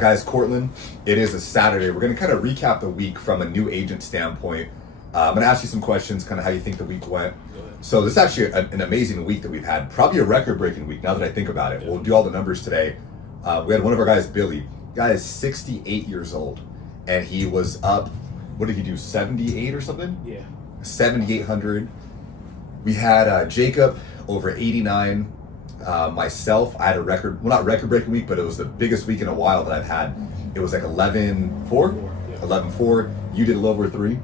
Guys, Cortland, it is a Saturday. We're going to kind of recap the week from a new agent standpoint. I'm going to ask you some questions, kind of how you think the week went. So this is actually an amazing week that we've had, probably a record-breaking week now that I think about it. We'll do all the numbers today. We had one of our guys, Billy. Guy is 68 years old, and he was up, what did he do, 78 or something? Yeah. 7,800. We had Jacob over 89. Myself, I had a record, well, not record-breaking week, but it was the biggest week in a while that I've had. It was like 11.4. 11.4. You did a little over 3. Yep.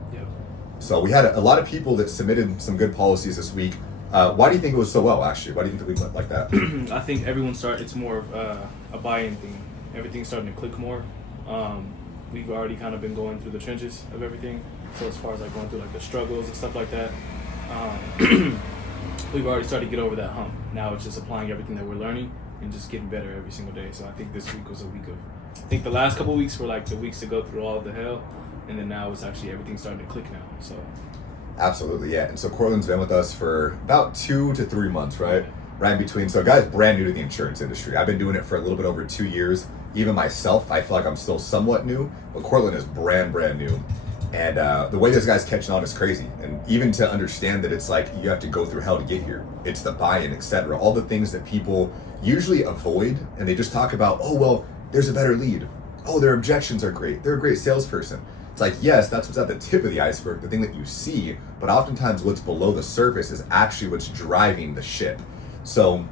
So we had a lot of people that submitted some good policies this week. Why do you think it was so well, actually? Why do you think the week went like that? I think it's more of a buy-in thing. Everything's starting to click more. We've already kind of been going through the trenches of everything. So as far as like going through like the struggles and stuff like that, we've already started to get over that hump. Now it's just applying everything that we're learning and just getting better every single day. So I think this week was a week of, I think the last couple of weeks were like the weeks to go through all of the hell. And then now it's actually everything's starting to click now. So Absolutely, yeah. And so Cortland's been with us for about 2 to 3 months, right? Right in between. So guy's brand new to the insurance industry. I've been doing it for a little bit over 2 years. Even myself, I feel like I'm still somewhat new, but Cortland is brand new. And the way this guy's catching on is crazy. And even to understand that it's like you have to go through hell to get here. It's the buy-in, etc. All the things that people usually avoid, and they just talk about, oh, well, there's a better lead. Oh, their objections are great. They're a great salesperson. It's like, yes, that's what's at the tip of the iceberg, the thing that you see, but oftentimes what's below the surface is actually what's driving the ship. So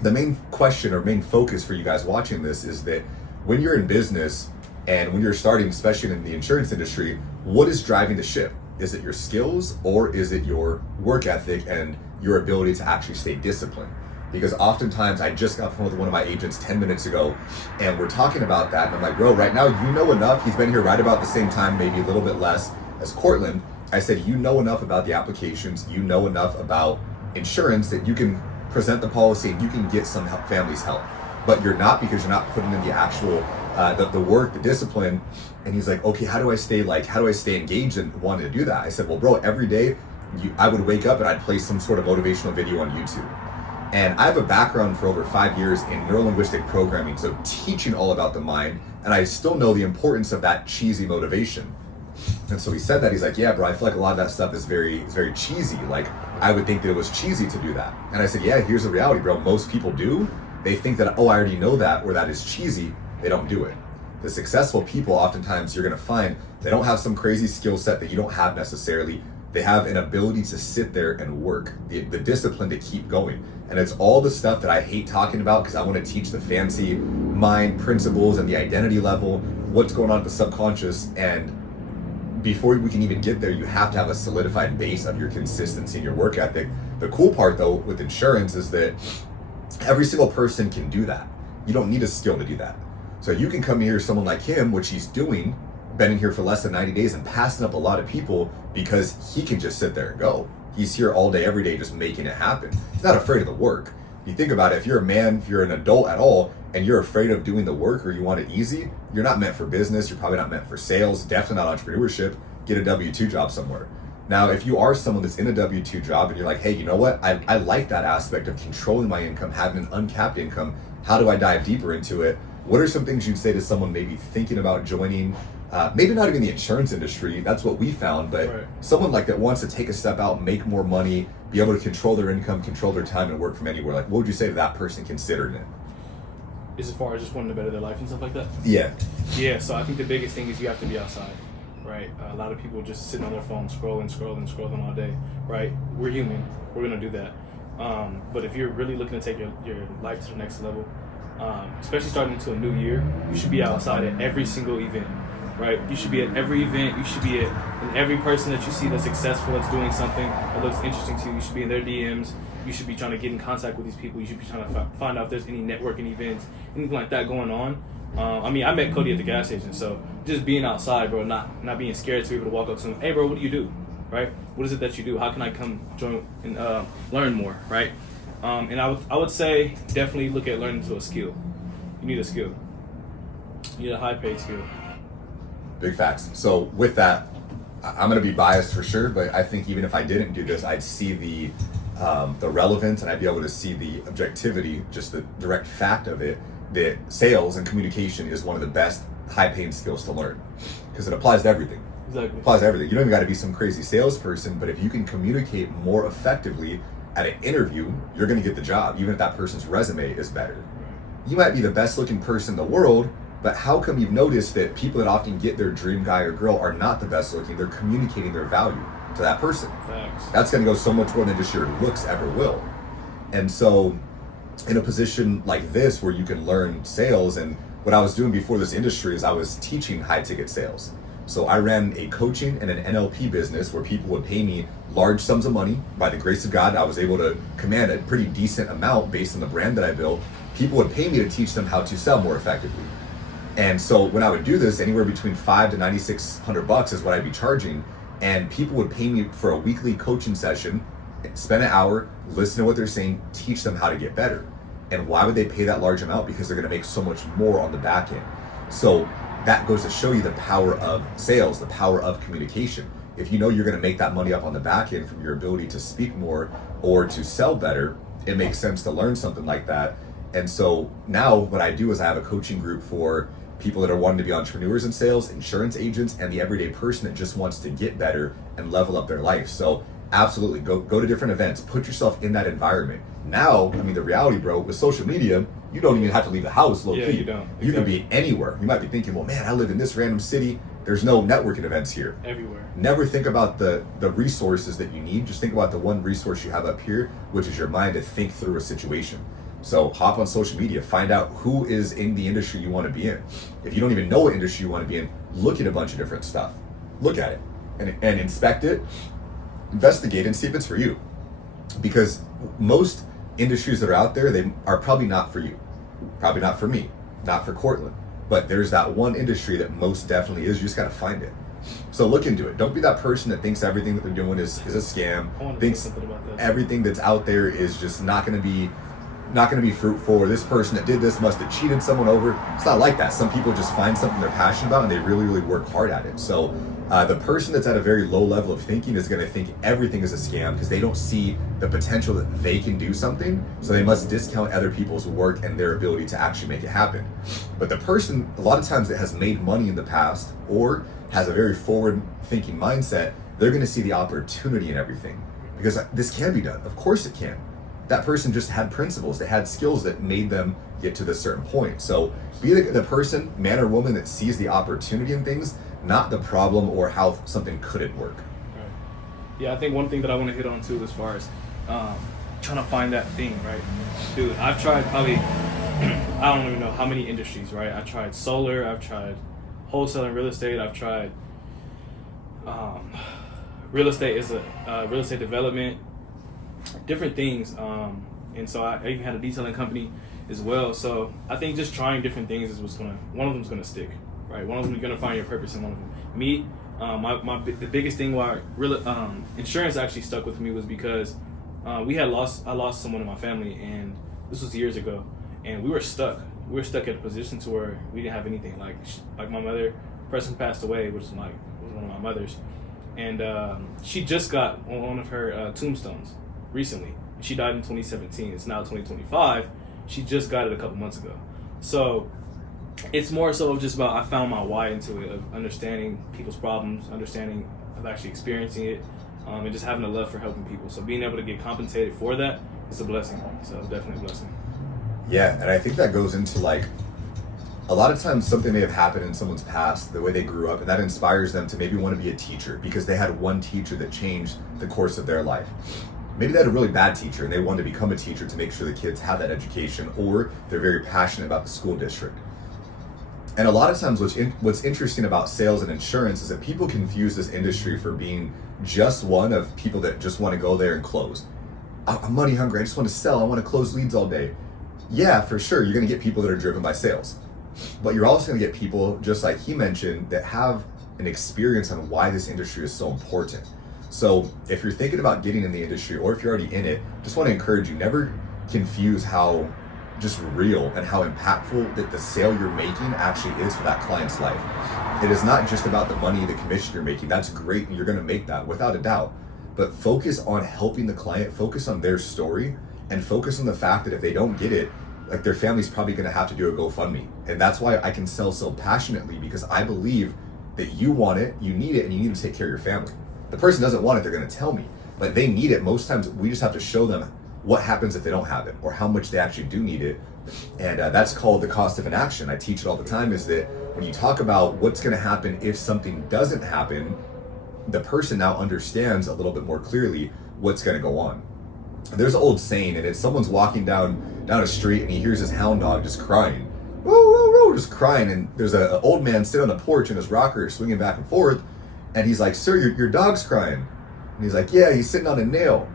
the main question or main focus for you guys watching this is that when you're in business and when you're starting, especially in the insurance industry, what is driving the ship? Is it your skills or is it your work ethic and your ability to actually stay disciplined? Because oftentimes I just got off the phone with one of my agents 10 minutes ago and we're talking about that. And I'm like, bro, right now you know enough. He's been here right about the same time, maybe a little bit less as Cortland. I said, you know enough about the applications. You know enough about insurance that you can present the policy and you can get some help, family's help. But you're not, because you're not putting in the actual, the work, the discipline. And he's like, okay, how do I stay engaged and wanting to do that? I said, well, bro, every day I would wake up and I'd play some sort of motivational video on YouTube. And I have a background for over 5 years in neurolinguistic programming, so teaching all about the mind, and I still know the importance of that cheesy motivation. And so he said that, he's like, yeah, bro, I feel like a lot of that stuff is very cheesy. Like, I would think that it was cheesy to do that. And I said, yeah, here's the reality, bro. Most people do. They think that, oh, I already know that, or that is cheesy. They don't do it. The successful people, oftentimes, you're gonna find they don't have some crazy skill set that you don't have necessarily. They have an ability to sit there and work, the discipline to keep going. And it's all the stuff that I hate talking about because I want to teach the fancy mind principles and the identity level, what's going on at the subconscious. And before we can even get there, you have to have a solidified base of your consistency and your work ethic. The cool part though with insurance is that every single person can do that. You don't need a skill to do that. So you can come here, someone like him, which he's doing, been in here for less than 90 days and passing up a lot of people because he can just sit there and go. He's here all day, every day, just making it happen. He's not afraid of the work. If you think about it, if you're a man, if you're an adult at all, and you're afraid of doing the work or you want it easy, you're not meant for business. You're probably not meant for sales, definitely not entrepreneurship. Get a W-2 job somewhere. Now, if you are someone that's in a W-2 job and you're like, hey, you know what? I like that aspect of controlling my income, having an uncapped income. How do I dive deeper into it? What are some things you'd say to someone maybe thinking about joining, maybe not even the insurance industry, that's what we found, but right. Someone like that wants to take a step out, make more money, be able to control their income, control their time, and work from anywhere. Like, what would you say to that person considering it? As far as just wanting to better their life and stuff like that? Yeah. Yeah, so I think the biggest thing is you have to be outside, right? A lot of people just sitting on their phone, scrolling all day, right? We're human. We're going to do that. But if you're really looking to take your life to the next level, especially starting into a new year, you should be outside at every single event, right? You should be at every event. You should be in every person that you see that's successful, that's doing something that looks interesting to you. You should be in their DMs. You should be trying to get in contact with these people. You should be trying to find out if there's any networking events, anything like that going on. I met Cody at the gas station, so just being outside, bro, not being scared to be able to walk up to him, hey, bro, what do you do, right? What is it that you do? How can I come join and learn more, right? And I would say definitely look at learning to a skill. You need a skill. You need a high-paid skill. Big facts. So with that, I'm going to be biased for sure, but I think even if I didn't do this, I'd see the relevance and I'd be able to see the objectivity, just the direct fact of it, that sales and communication is one of the best high-paying skills to learn, because it applies to everything. Exactly. It applies to everything. You don't even got to be some crazy salesperson, but if you can communicate more effectively at an interview, you're going to get the job, even if that person's resume is better. You might be the best looking person in the world, but how come you've noticed that people that often get their dream guy or girl are not the best looking? They're communicating their value to that person. Facts. That's going to go so much more than just your looks ever will. And so in a position like this where you can learn sales, and what I was doing before this industry is I was teaching high ticket sales. So I ran a coaching and an NLP business where people would pay me large sums of money. By the grace of God, I was able to command a pretty decent amount based on the brand that I built. People would pay me to teach them how to sell more effectively. And so when I would do this, anywhere between $500 to $9,600 is what I'd be charging. And people would pay me for a weekly coaching session, spend an hour, listen to what they're saying, teach them how to get better. And why would they pay that large amount? Because they're going to make so much more on the back end. So that goes to show you the power of sales, the power of communication. If you know you're going to make that money up on the back end from your ability to speak more or to sell better, it makes sense to learn something like that. And so now what I do is I have a coaching group for people that are wanting to be entrepreneurs in sales, insurance agents, and the everyday person that just wants to get better and level up their life. So absolutely go to different events, put yourself in that environment. Now, I mean, the reality, bro, with social media, you don't even have to leave the house low key. Yeah, you don't. You can be anywhere. You might be thinking, well, man, I live in this random city. There's no networking events here. Everywhere. Never think about the resources that you need. Just think about the one resource you have up here, which is your mind to think through a situation. So hop on social media, find out who is in the industry you want to be in. If you don't even know what industry you want to be in, look at a bunch of different stuff. Look at it and inspect it, investigate, and see if it's for you. Because most industries that are out there, they are probably not for you. Probably not for me, not for Cortland. But there's that one industry that most definitely is. You just got to find it. So look into it. Don't be that person that thinks everything that they're doing is a scam. Thinks everything that's out there is just not going to be fruitful, or this person that did this must have cheated someone over. It's not like that. Some people just find something they're passionate about and they really, really work hard at it. So the person that's at a very low level of thinking is going to think everything is a scam because they don't see the potential that they can do something. So they must discount other people's work and their ability to actually make it happen. But the person, a lot of times, that has made money in the past or has a very forward thinking mindset, they're going to see the opportunity in everything because this can be done. Of course it can. That person just had principles, they had skills that made them get to this certain point. So be the person, man or woman, that sees the opportunity in things, not the problem or how something couldn't work. Right. Yeah, I think one thing that I want to hit on too, as far as trying to find that thing, right? Dude, I've tried probably, I don't even know how many industries, right? I tried solar, I've tried wholesaling real estate, I've tried real estate real estate development, different things, and so I even had a detailing company as well. So I think just trying different things is one of them's gonna stick, right? One of them you're gonna find your purpose in. One of them, me, the biggest thing why insurance actually stuck with me was because I lost someone in my family, and this was years ago, and we were stuck at a position to where we didn't have anything. Like my mother, person passed away, which was one of my mothers, and she just got one of her tombstones recently. She died in 2017. It's now 2025. She just got it a couple months ago. So it's more so of just about, I found my why into it, of understanding people's problems, understanding of actually experiencing it, and just having a love for helping people. So being able to get compensated for that is a blessing. So it's definitely a blessing. Yeah, and I think that goes into a lot of times something may have happened in someone's past, the way they grew up, and that inspires them to maybe want to be a teacher because they had one teacher that changed the course of their life. Maybe they had a really bad teacher and they wanted to become a teacher to make sure the kids have that education, or they're very passionate about the school district. And a lot of times what's interesting about sales and insurance is that people confuse this industry for being just one of people that just want to go there and close. I'm money hungry, I just want to sell, I want to close leads all day. Yeah, for sure, you're going to get people that are driven by sales. But you're also going to get people, just like he mentioned, that have an experience on why this industry is so important. So if you're thinking about getting in the industry, or if you're already in it, just want to encourage you, never confuse how just real and how impactful that the sale you're making actually is for that client's life. It is not just about the money, the commission you're making. That's great, and you're going to make that without a doubt. But focus on helping the client, focus on their story, and focus on the fact that if they don't get it, like their family's probably going to have to do a GoFundMe. And that's why I can sell so passionately, because I believe that you want it, you need it, and you need to take care of your family. The person doesn't want it, they're going to tell me, but they need it. Most times we just have to show them what happens if they don't have it, or how much they actually do need it. And that's called the cost of inaction. I teach it all the time, is that when you talk about what's going to happen if something doesn't happen, the person now understands a little bit more clearly what's going to go on. There's an old saying, and it's someone's walking down a street and he hears his hound dog just crying, woo, woo, woo, just crying, and there's an old man sitting on the porch in his rocker swinging back and forth, and he's like, sir, your dog's crying. And he's like, yeah, he's sitting on a nail.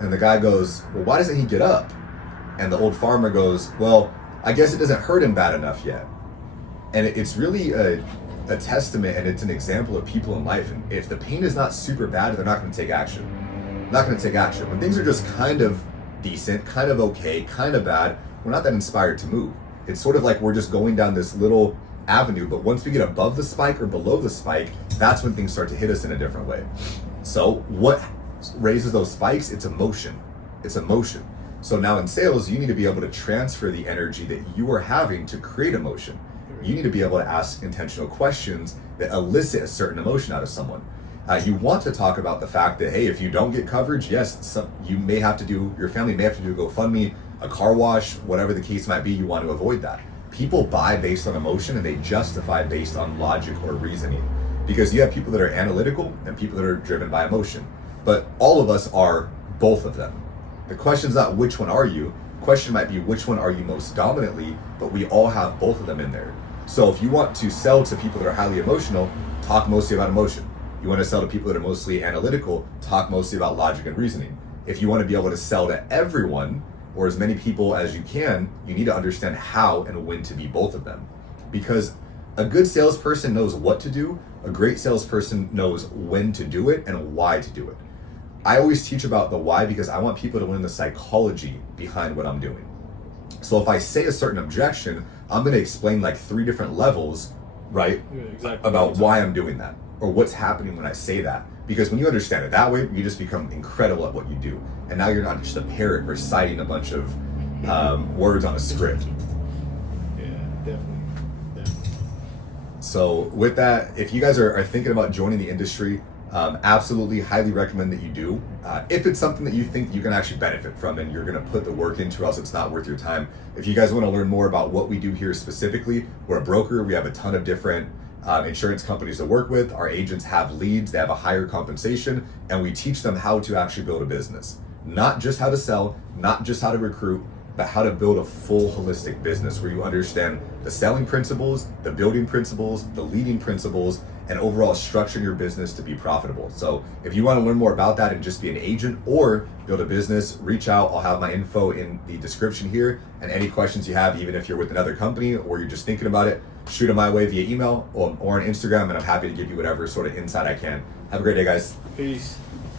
And the guy goes, well, why doesn't he get up? And the old farmer goes, well, I guess it doesn't hurt him bad enough yet. And it's really a testament, and it's an example of people in life. And if the pain is not super bad, they're not going to take action. Not going to take action. When things are just kind of decent, kind of okay, kind of bad, we're not that inspired to move. It's sort of like we're just going down this little avenue, but once we get above the spike or below the spike, that's when things start to hit us in a different way. So what raises those spikes? It's emotion. It's emotion. So now in sales, you need to be able to transfer the energy that you are having to create emotion. You need to be able to ask intentional questions that elicit a certain emotion out of someone. You want to talk about the fact that, hey, if you don't get coverage, yes, you may have to do, your family may have to do a GoFundMe, a car wash, whatever the case might be. You want to avoid that. People buy based on emotion, and they justify based on logic or reasoning, because you have people that are analytical and people that are driven by emotion. But all of us are both of them. The question's not which one are you. The question might be which one are you most dominantly, but we all have both of them in there. So if you want to sell to people that are highly emotional, talk mostly about emotion. You want to sell to people that are mostly analytical, talk mostly about logic and reasoning. If you want to be able to sell to everyone, or as many people as you can, you need to understand how and when to be both of them. Because a good salesperson knows what to do, a great salesperson knows when to do it and why to do it. I always teach about the why, because I want people to learn the psychology behind what I'm doing. So if I say a certain objection, I'm going to explain like 3 different levels, right? Yeah, exactly. About why I'm doing that, or what's happening when I say that. Because when you understand it that way, you just become incredible at what you do. And now you're not just a parrot reciting a bunch of words on a script. Yeah, definitely. So with that, if you guys are thinking about joining the industry, absolutely highly recommend that you do. If it's something that you think you can actually benefit from and you're going to put the work into, or else it's not worth your time. If you guys want to learn more about what we do here specifically, we're a broker. We have a ton of different insurance companies to work with. Our agents have leads, they have a higher compensation, and we teach them how to actually build a business. Not just how to sell, not just how to recruit, but how to build a full holistic business where you understand the selling principles, the building principles, the leading principles, and overall structuring your business to be profitable. So if you want to learn more about that and just be an agent or build a business, reach out. I'll have my info in the description here. And any questions you have, even if you're with another company or you're just thinking about it, shoot them my way via email or on Instagram, and I'm happy to give you whatever sort of insight I can. Have a great day, guys. Peace.